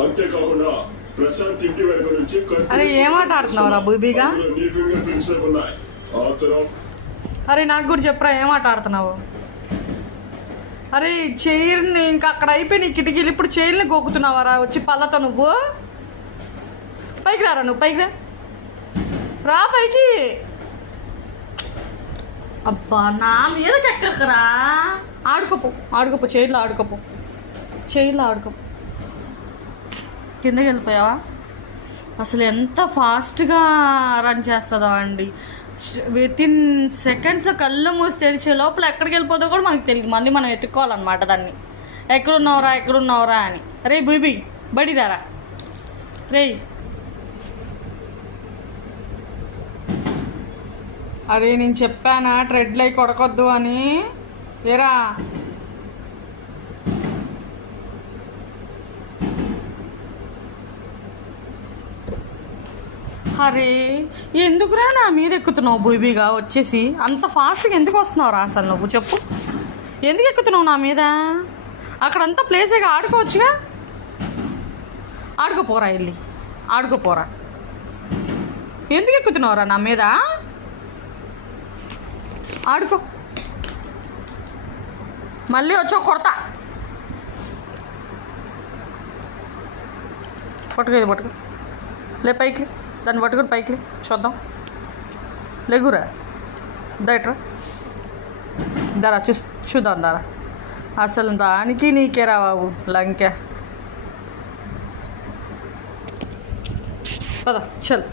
అంతేకాకుండా ప్రశాంత్ ఇంటి వెనక నుంచి అరే ఏం ఆట ఆడుతున్నావురా బూబీగా? నీ ఫింగర్ ప్రింట్స్ ఉన్నాయి. ఆ తర్వాత అరే నాకు కూడా చెప్పరా ఏం ఆట ఆడుతున్నావు? అరే చైర్ని ఇంకా అక్కడ అయిపోయి నీ కిటికీలు, ఇప్పుడు చైర్ని గోకుతున్నావారా వచ్చి పళ్ళతో? నువ్వు పైకి రారా, నువ్వు పైకి రా పైకి. అబ్బా నా మీదకి ఎక్కడికరా? ఆడుకోపో చైర్లో ఆడుకోపో. కిందకి వెళ్ళిపోయావా? అసలు ఎంత ఫాస్ట్గా రన్ చేస్తుందో అండి. వితిన్ సెకండ్స్లో కళ్ళు మూసి తెరిచే లోపల ఎక్కడికి వెళ్ళిపోతుందో కూడా మనకు తెలియదు. మళ్ళీ మనం ఎత్తుక్కోవాలన్నమాట దాన్ని, ఎక్కడున్నావురా అని. రే బూబీ బడి రారా రే. అరే నేను చెప్పానా ట్రెడ్లై కొడకొద్దు అని? ఏరా అరే ఎందుకురా నా మీద ఎక్కుతున్నావు బూబీగా? వచ్చేసి అంత ఫాస్ట్గా ఎందుకు వస్తున్నావు రా అసలు? నువ్వు చెప్పు, ఎందుకు ఎక్కుతున్నావు నా మీద? అక్కడంతా ప్లేసేగా ఆడుకోవచ్చుగా. ఆడుకోపోరా వెళ్ళి ఆడుకోపోరా. ఎందుకు ఎక్కుతున్నావురా నా మీద? ఆడుకో, మళ్ళీ వచ్చో కొడతా. పట్టుకో లే పైకి, దాన్ని పట్టుకుని పైకి చూద్దాం. లేగురా దట్రా దారా చూద్దాం దారా. అసలు దానికి నీకేరా బాబు లంకె. పద చల్.